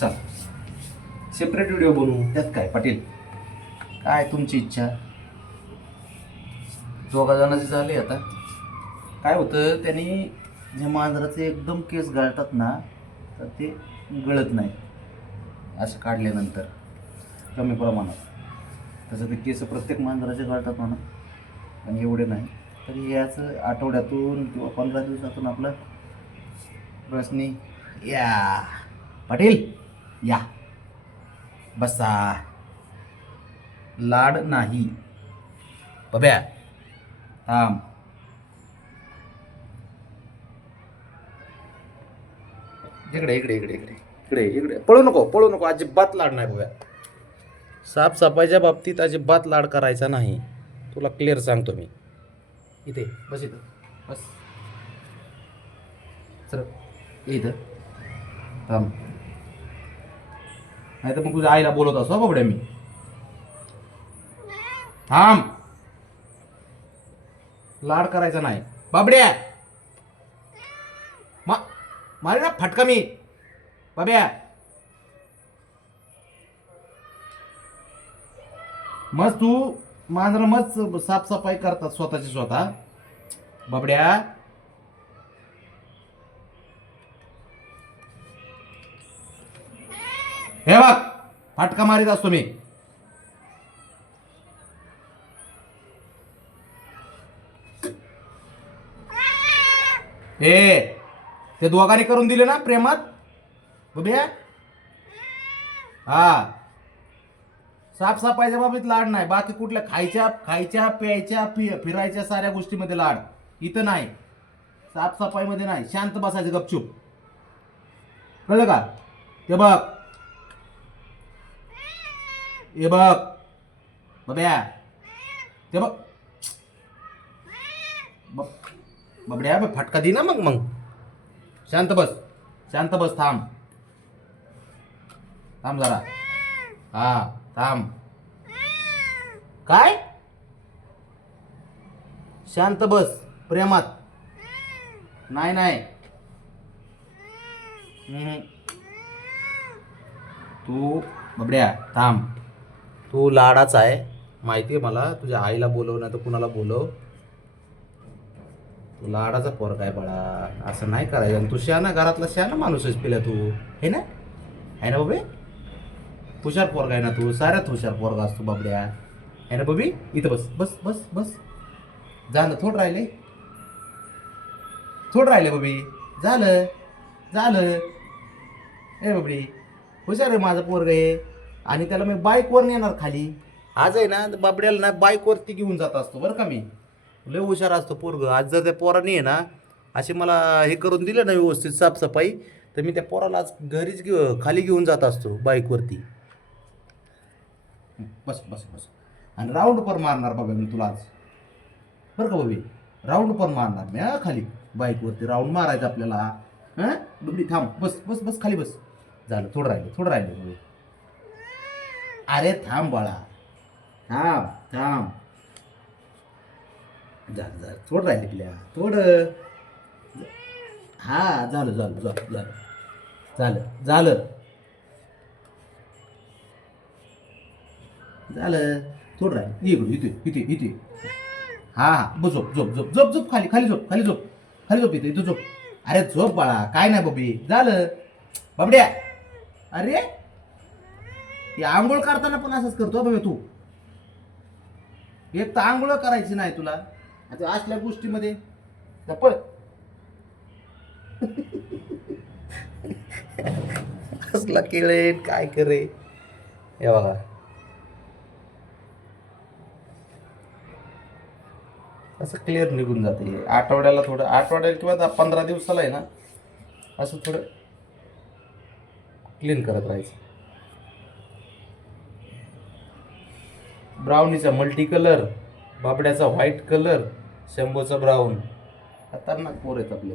चल. Separate video बनवू. त्यात काय? पाटील. काय तुमची इच्छा? दोघा झाली झाले आता. काय होतं त्यांनी जे मांजराचे एकदम केस गाळतात ना तर ते गळत नाही. असं काढल्यानंतर कमी प्रमाणात. तसं ते केस प्रत्येक मांजराचे गाळतात म्हणा. आणि एवढे नाही. तरी याचं आठवड्यातून किंवा पंधरा दिवसातून आपलं रसनी या. पाटील! या. बसा. लाड नाही. बब्या. थांब. इकडे इकडे इकडे इकडे. इकडे इकडे. पळू नको पळू नको. अजिबात लाड नाही बघा साफसफाईच्या बाबतीत अजिबात लाड करायचा नाही. तुला क्लिअर सांगतो मी. इथे बस इथं. बस. चल इथं. थांब. नाही तर मग तुझ्या आईला बोलत असो बाबड्या मी. थांब. लाड करायचा नाही. बाबड्या! मा मारे ना फटका मी. बाब्या मग तू मांजर मग साफसफाई करतात स्वतःची स्वतः. बाबड्या! हे बघ फाटका मारीत असतो मी. ए ते दोघांनी करून दिले ना प्रेमात? बघूया हा. साफसफाईच्या बाबतीत लाड नाही. बाकी कुठल्या खायच्या खायच्या प्यायच्या पि फिरायच्या साऱ्या गोष्टीमध्ये लाड. इथं नाही. साफसफाईमध्ये नाही. शांत बसायचं गपचूप. कळलं का? ते बघ. हे बघ. बब्या ते बघ. बब- बबड्या बघ फटका दे ना मग मग. शांत बस. शांत बस थांब. थांब जरा. हा थांब. काय? शांत बस प्रेमात. नाही नाही. हम्म. तू बबड्या थांब. तू लाडाच आहे. माहिती आहे मला तुझ्या आईला बोलव नाही तर कुणाला बोलव. तू लाडाचा पोरग आहे बाळा. असं नाही करायचं. आणि तू शहाणा घरातला शहाणा माणूसच पिल्या तू. हे ना? आहे ना बाबे? हुशार पोरगा आहे ना तू. साऱ्यात हुशार पोरगा असतो बाबड्या. आहे ना बबी? इथं बस बस बस बस. झालं थोडं राहिले. थोडं राहिले बबी. झालं झालं. ए बबडी हुशार आहे माझं पोरग आहे आणि त्याला मी बाईकवर नेणार खाली. आज आहे ना बाबड्याला ना बाईकवरती घेऊन जात असतो बरं का मी. लय हुशार असतो पोरग. आज जर त्या पोराने आहे ना असे मला हे करून दिलं ना व्यवस्थित साफसफाई तर मी त्या पोराला आज घरीच घेऊ खाली घेऊन जात असतो बाईकवरती. बस बस बस. आणि राऊंड पण मारणार बाबा मी तुला आज. बरं का बाबी राऊंड पण मारणार मी हा खाली. बाईकवरती राऊंड मारायचं आपल्याला. हां? बबडी थांब. बस बस बस खाली बस. झालं थोडं राहिलं थोडं राहिलं बाबी अरे थांब बाळा. थांब थांब. झालं झालं थोडं राहिली पिल्या. थोडं हा झालं झालं झालं झालं. झालं झालं. झालं. थोडं राहील. इकडे इथे इथे इथे. हा हा. बस झोप झोप झोप झोप झोप खाली खाली झोप खाली झोप. खाली झोप इथे इथं झोप. अरे झोप बाळा. काय नाही बबी. झालं. बाबड्या. अरे. हे आंघोळ करताना पण असंच करतो हो बाबा तू. एक तर आंघोळ करायची नाही तुला. आता असल्या गोष्टीमध्ये. पळ असला केळे काय करे हे बघा. असं क्लिअर निघून जाते आठवड्याला थोडं आठवड्याला किंवा पंधरा दिवसाला आहे ना असं थोडं क्लीन करत राहायचं. ब्राउनीचा मल्टी कलर बाबड्याचा व्हाईट कलर शंभूचा ब्राऊन. खतरनाक पोर आहेत आपले.